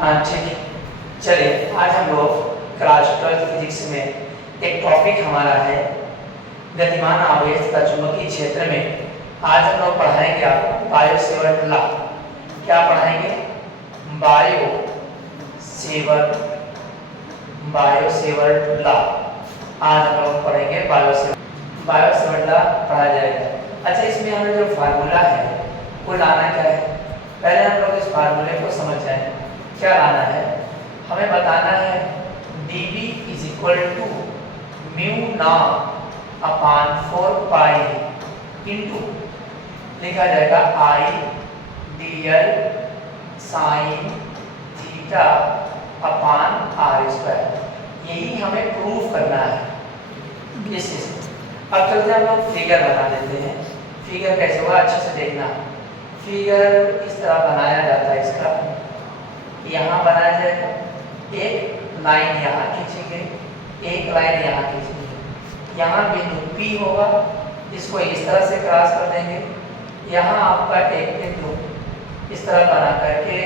ठीक है। चलिए आज हम लोग क्लास 12 फिजिक्स में एक टॉपिक हमारा है गतिमान आवेश तथा चुंबकीय क्षेत्र में। आज हम लोग पढ़ाएंगे आपको बायो सेवर्ट लॉ। क्या पढ़ाएंगे? Bio Savart law. आज हम लोग पढ़ेंगे बायो सेवर्ट लॉ पढ़ाया जाएगा। अच्छा, इसमें हमें जो फार्मूला है वो लाना क्या है? पहले हम लोग इस फार्मूले को समझ जाएं। क्या लाना है? हमें बताना है dV is equal to mu not upon 4 pi into लिखा जाएगा I dl sine theta upon r square. यही हमें प्रूफ करना है। अब चलते हम लोग फिगर बना देते हैं। फिगर कैसे होगा अच्छे से देखना। फिगर इस तरह बनाया जाता है। इसका यहाँ बनाया जाएगा, एक लाइन यहाँ खींचेंगे, एक लाइन यहाँ खींचेंगे। यहाँ बिंदु P होगा, इसको इस तरह से क्रॉस कर देंगे। यहाँ आपका एक बिंदु इस तरह बना करके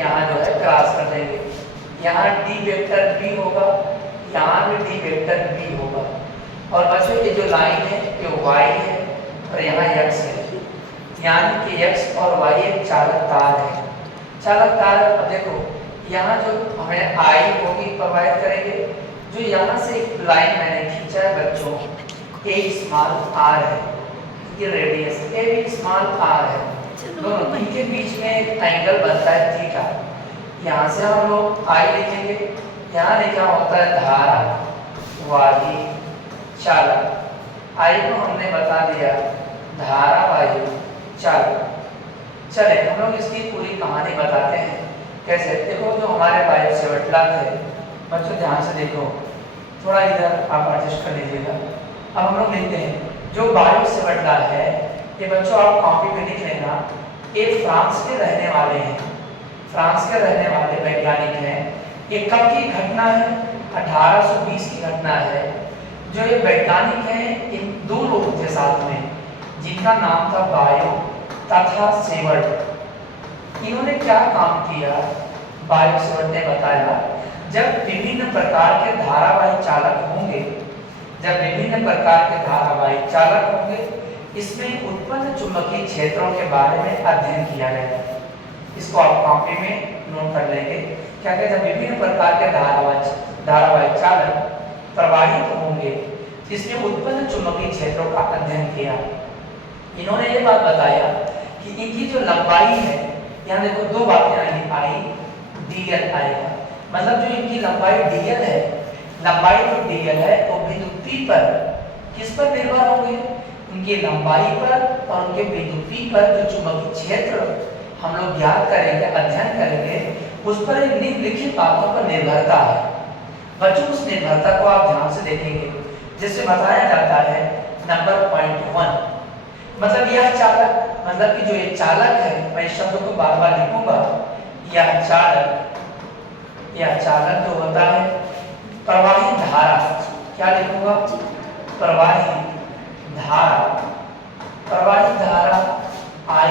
यहाँ जो है क्रॉस कर देंगे। यहाँ D वेक्टर B होगा, यहाँ भी D वेक्टर B होगा। और बच्चों ये जो लाइन है ये Y है और यहाँ X है, यानी कि X और Y एक चालक तार है। चालक तार, अब देखो यहाँ जो हमें I होगी प्रोवाइड करेंगे, जो यहाँ से एक लाइन मैंने खींचा है बच्चों, A स्मॉल r है, ये रेडियस A भी स्मॉल r है। दोनों इनके बीच में एक एंगल बनता है थीटा। यहाँ से हम लोग I लिखेंगे, यहाँ लिखा होता है धारा वाही चालक। I को हमने बता दिया धारावाही चालक। चले हम लोग इसकी पूरी कहानी बताते हैं। कैसे? देखो जो हमारे बायो सेवर्ट लॉ थे बच्चों, ध्यान से देखो, थोड़ा इधर आप एडजस्ट कर लीजिएगा। अब हम लोग लिखते हैं जो बायो सेवर्ट लॉ है, ये बच्चों आप कॉपी पे लिख लेना। ये फ्रांस के रहने वाले हैं, फ्रांस के रहने वाले वैज्ञानिक हैं। ये कब की घटना है? 1820 की घटना है। जो ये वैज्ञानिक हैं, इन दो लोग थे साथ में, जिनका नाम था बायो तथा सेवर्ट। इन्होंने क्या काम किया? बायो सेवर्ट ने बताया जब विभिन्न प्रकार के धारावाही चालक होंगे, इसमें उत्पन्न चुंबकीय क्षेत्रों के बारे में अध्ययन किया गया। इसको आप कॉपी में नोट कर लेंगे। क्या कहते हैं? जब विभिन्न प्रकार के धारावाही चालक प्रवाहित होंगे जिसमें उत्पन्न चुंबकीय क्षेत्रों का अध्ययन किया। इन्होंने ये बात बताया कि इनकी जो लंबाई है, यहाँ देखो दो बातें आएंगी, I dl आएगा, मतलब जो इनकी लंबाई dl है, लंबाई जो dl है वो बिंदु P पर किस पर निर्भर होंगे? उनकी लंबाई पर और उनके बिंदु P पर जो चुंबकीय क्षेत्र हम लोग ज्ञात करेंगे, अध्ययन करेंगे, उस पर एक निम्नलिखित बातों पर निर्भरता है। बच्चों उस निर्भरता को आप ध्यान से देखेंगे, जिससे बताया जाता है नंबर पॉइंट 1, मतलब यह चालक, मतलब कि जो ये चालक है, मैं इस शब्द को बार बार लिखूंगा, यह चालक जो होता है प्रवाही धारा, क्या लिखूंगा? प्रवाही धारा I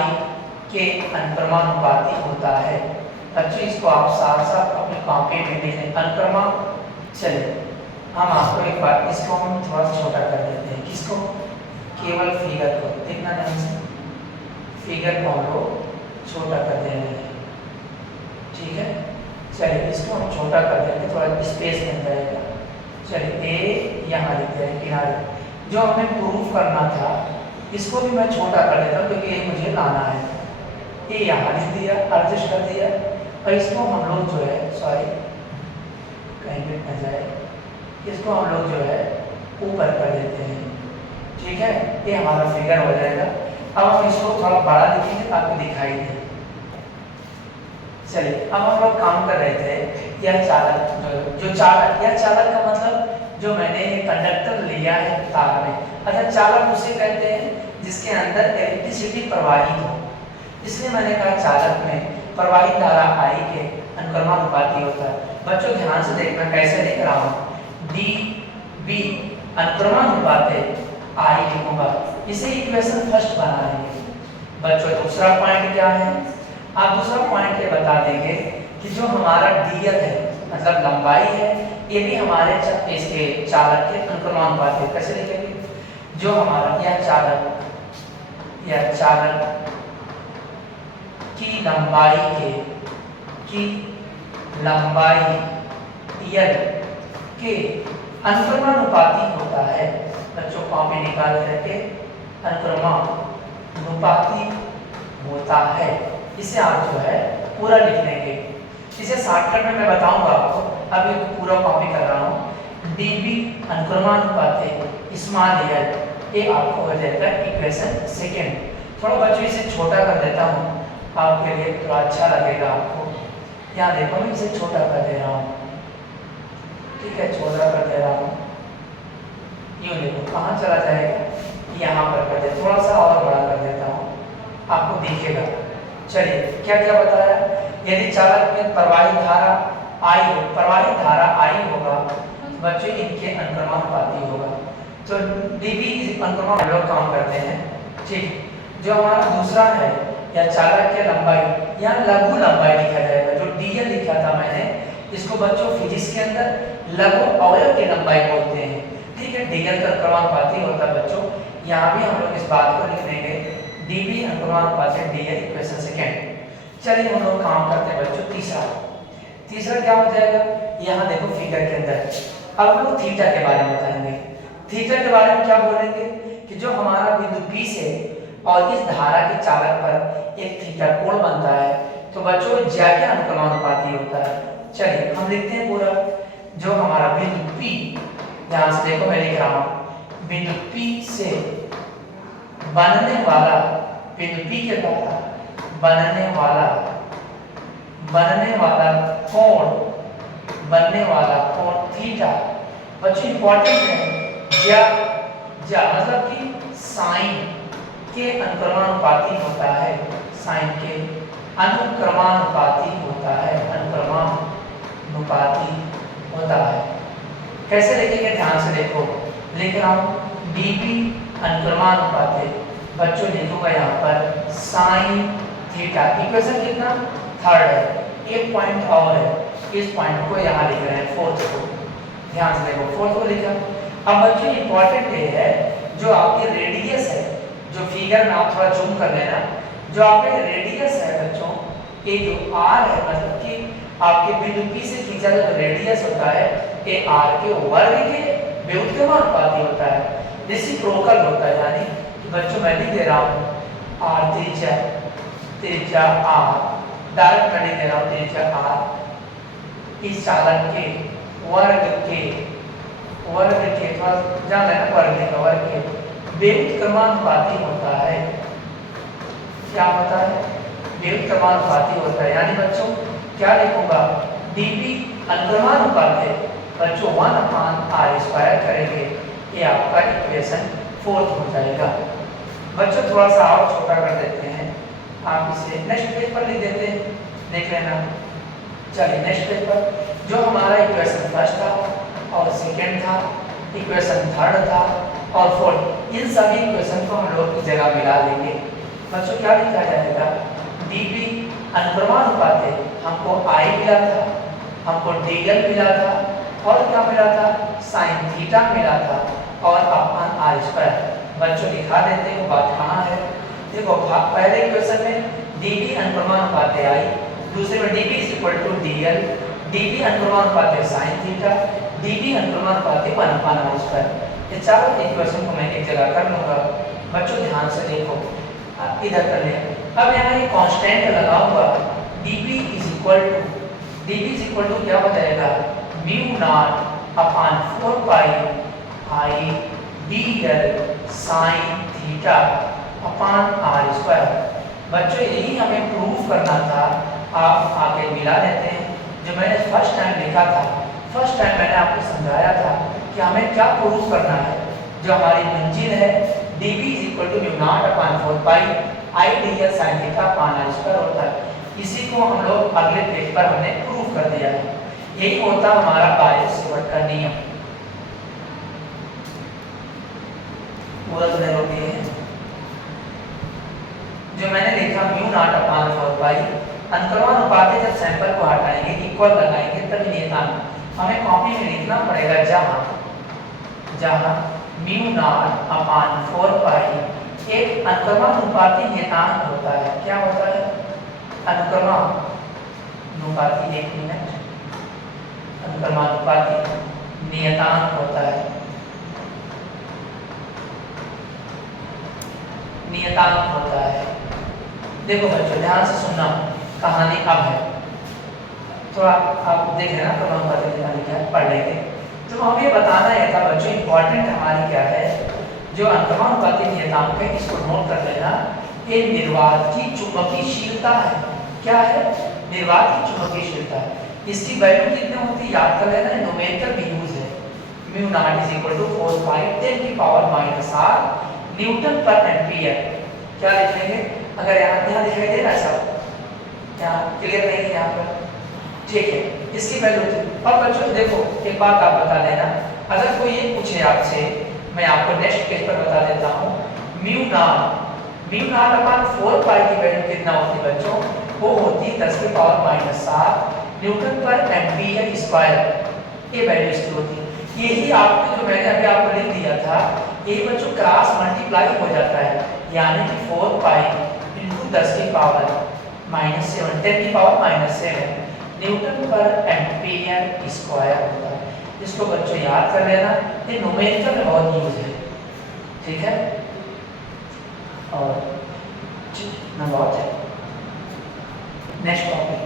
के अनुक्रमानुपाती होता है। बच्चों इसको आप साथ साथ अपनी कॉपी में लिखें, अनुक्रम। चलिए हम आपको एक बार इसको हम थोड़ा सा छोटा कर देते हैं। किसको? केवल फिगर को देखना ध्यान से। फिगर को हम लोग छोटा कर देंगे, ठीक है? चलिए इसको हम छोटा कर देंगे, थोड़ा स्पेस मिल जाएगा। चलिए A यहाँ लिखते हैं किनारे। जो हमें प्रूफ करना था इसको भी मैं छोटा कर देता हूँ, क्योंकि ये मुझे लाना है। A यहाँ लिख दिया, एडजस्ट कर दिया, और इसको हम लोग जो है, सॉरी कहीं मिट न जाए, इसको हम लोग जो है ऊपर कर देते हैं, ठीक है? ये हमारा फिगर हो जाएगा। अब हम इसको थोड़ा बड़ा लिखेंगे ताकि दिखाई दे। चलिए अब हम लोग काम कर रहे थे, यह चालक जो चालक, यह चालक का मतलब जो मैंने कंडक्टर लिया है तार में। अच्छा, चालक उसे कहते हैं जिसके अंदर इलेक्ट्रिसिटी प्रवाहित हो, इसलिए मैंने कहा चालक में प्रवाहित धारा I के अनुक्रमानुपाती होता है। बच्चों ध्यान से देखना कैसे लिख रहा हूँ, dB अनुक्रमानुपाती I लिखूंगा, इसे इक्वेशन फर्स्ट बना लेंगे। बच्चों दूसरा पॉइंट क्या है? आप दूसरा पॉइंट ये बता देंगे कि जो हमारा डीएल है मतलब लंबाई है, ये भी हमारे इसके चालक के अनुक्रमानुपात है। कैसे लिखेंगे? जो हमारा यह चालक की लंबाई डीएल के अनुक्रमानुपाती होता है। बच्चों कॉपी निकाल करके अनुक्रमानुपाती होता है, इसे आप जो है पूरा लिख लेंगे। इसे शॉर्टकट में मैं बताऊंगा आपको, अब ये पूरा कॉपी कर रहा हूँ। डीबी अनुक्रमानुपाती स्मॉल एल, ये आपको हो जाएगा इक्वेशन सेकेंड। थोड़ा बच्चों इसे छोटा कर देता हूँ आपके लिए, थोड़ा अच्छा लगेगा आपको। यहाँ देखो मैं इसे छोटा कर दे रहा हूँ, ठीक है, छोटा कर दे रहा हूँ। यूँ देखो कहाँ चला जाएगा, यहाँ पर कर दे, थोड़ा सा और बड़ा कर देता हूँ, आपको दिखेगा। चलिए क्या क्या बताया, यदि चालक में प्रवाहित धारा आई होगा तो बच्चों इनके अनुक्रमानुपाती होगा। तो डीबी अनुक्रमान हम लोग काम करते हैं, ठीक। जो हमारा दूसरा है या चालक की लंबाई, यहाँ लघु लंबाई लिखा जाएगा। जो डीएल लिखा था मैंने, इसको बच्चों फिजिक्स के अंदर लघु अवयव की लंबाई बोलते हैं, ठीक है। डीएल का अनुक्रमानुपाती होता है बच्चों, यहाँ भी हम लोग इस बात को लिख देंगे, डीबी अनुक्रमानुपाती डीएल इक्वेशन सेकेंड। चलिए हम लोग काम करते हैं बच्चों तीसरा क्या हो जाएगा, यहाँ देखो फिगर के अंदर। अब हम लोग थीटा के बारे में बताएंगे। थीटा के बारे में क्या बोलेंगे कि जो हमारा बिंदु P से और इस धारा के चालक पर एक थीटा कोण बनता है, तो बच्चों ज्या के अनुक्रमानुपाती होता है। चलिए हम लिखते हैं पूरा। जो हमारा बिंदु P, ध्यान से देखो मैं लिख रहा हूँ, बिंदु P से बनने वाला, बिंदु P के द्वारा बनने वाला कोण थीटा बच्चों इंपॉर्टेंट है। ज्या मतलब कि साइन के अनुक्रमानुपाती होता है, साइन के अनुक्रमानुपाती होता है। कैसे लिखेंगे, ध्यान से देखो, लिख रहा हूँ डीबी अनुक्रमानुपाती, बच्चों लिखूंगा यहाँ पर साइन थीटा। इक्वेशन कितना, थर्ड है, एक पॉइंट और है, इस पॉइंट को यहाँ लिख रहे हैं, फोर्थ को। ध्यान से देखो, फोर्थ को लिखा। अब बच्चों इंपॉर्टेंट ये है, जो आपकी रेडियस है, जो फिगर में आप थोड़ा जूम कर लेना, जो आपके रेडियस है बच्चों, ये जो आर है, मतलब कि आपके बिंदु P से खींचा जो रेडियस होता है, ये आर के वर्ग के व्युत्क्रमानुपाती होता है, रेसिप्रोकल होता है। यानी कि बच्चों मैं लिख दे रहा हूँ आर त्रिज्या आर, डायरेक्ट मैं लिख दे रहा हूँ त्रिज्या आर इस चालक के वर्ग के थोड़ा जान लेना, वर्ग के व्युत्क्रमानुपाती होता है। क्या होता है, व्युत्क्रमानुपाती होता है। यानी बच्चों क्या लिखूंगा, डीबी अनुक्रमानुपाती बच्चों 1/r² करेंगे, ये आपका इक्वेशन फोर्थ हो जाएगा। बच्चों थोड़ा सा और छोटा कर देते हैं, आप इसे नेक्स्ट पेज पर लिख देते हैं, देख लेना। चलिए नेक्स्ट पेज पर, जो हमारा इक्वेशन फर्स्ट था और सेकेंड था, इक्वेशन थर्ड था और फोर्थ, इन सभी इक्वेशन को हम लोग की जगह मिला लेंगे। बच्चों क्या लिखा जाएगा, डीबी अनुक्रमानुपाती, हमको आई मिला था, हमको डीएल मिला था, और क्या मिला था, साइन थीटा मिला था, और अपन r²। बच्चों दिखा देते हैं वो बात कहाँ है। देखो पहले इक्वेशन में डीबी अनुक्रमानुपाती आई, दूसरे में डीबी =dl, डीबी अनुक्रमानुपाती साइन थीटा, डीबी अनुक्रमानुपाती 1/r²। ये चारों इक्वेशन को मैं एक जगह कर लूंगा। बच्चों ध्यान से देखो, इधर कर ले। अब यहाँ एक कांस्टेंट लगाऊंगा, dB = क्या हो जाएगा, μ0/4π dl sin θ/r²। बच्चों यही हमें प्रूफ करना था, आप आगे मिला लेते हैं। जो मैंने फर्स्ट टाइम लिखा था, फर्स्ट टाइम मैंने आपको समझाया था कि हमें क्या प्रूफ करना है। जो हमारी मंजिल है dB = μ0/4π dl sin θ/r² होता है। इसी को हम लोग अगले पेज पर हमने प्रूफ कर दिया है। यही होता हमारा बायो-सेवर्ट का नियम। पूरा तो नहीं है, जो मैंने लिखा μ0/4π अनुक्रमानुपाती जब सैंपल को हटाएंगे, इक्वल लगाएंगे, तब नियतांक हमें कॉपी में लिखना पड़ेगा, जहां म्यू नॉट अपान 4 पाई एक अनुक्रमानुपाती नियतांक होता है। क्या होता है? अनुक्रमानुपाती, एक मिनट, अनुक्रमानुपाती नियतांक होता है, नियतांक होता है। देखो बच्चों ध्यान से सुनना, कहानी अब है, तो आप देख लेना क्रमानुपाती नियतांक क्या है, पढ़ लेंगे। तो हमें बताना यह था बच्चों, इंपॉर्टेंट हमारी क्या है, जो अनुक्रमानुपाती नियतांक है, इसको नोट कर लेना। ये निर्वात की चुंबकीयशीलता है। क्या है? निर्वात की चुंबकीयशीलता है। इसकी वैल्यू कितनी होती है याद कर लेना, न्यूमेरिकल भी यूज है। Mu not is equal to 4 pi 10 की पावर -8 न्यूटन पर एम्पीयर। क्या लिखेंगे? अगर यहाँ दिखाई दे रहा है सब, यहाँ क्लियर नहीं है यहाँ पर, ठीक है, इसकी वैल्यू थी। और बच्चों देखो एक बात आप बता देना, अगर कोई ये पूछे आपसे, मैं आपको नेक्स्ट पेज पर बता देता हूँ, म्यू नॉट अपान 4 पाई की वैल्यू कितना होती है बच्चों? वो होती 10 की पावर -7 न्यूटन पर एम्पीयर स्क्वायर। ये वैल्यू इसकी होती है। यही आपको जो मैंने अभी आपको लिख दिया था, यही बच्चों क्रॉस मल्टीप्लाई हो जाता है, यानी कि 4 पाई इंटू 10 की पावर -7 10 की पावर -7 न्यूटन पर एम्पीयर स्क्वायर होता है। इसको बच्चों याद कर लेना, ये न्यूमेरिकल में बहुत यूज है, ठीक है। और बहुत है। Next topic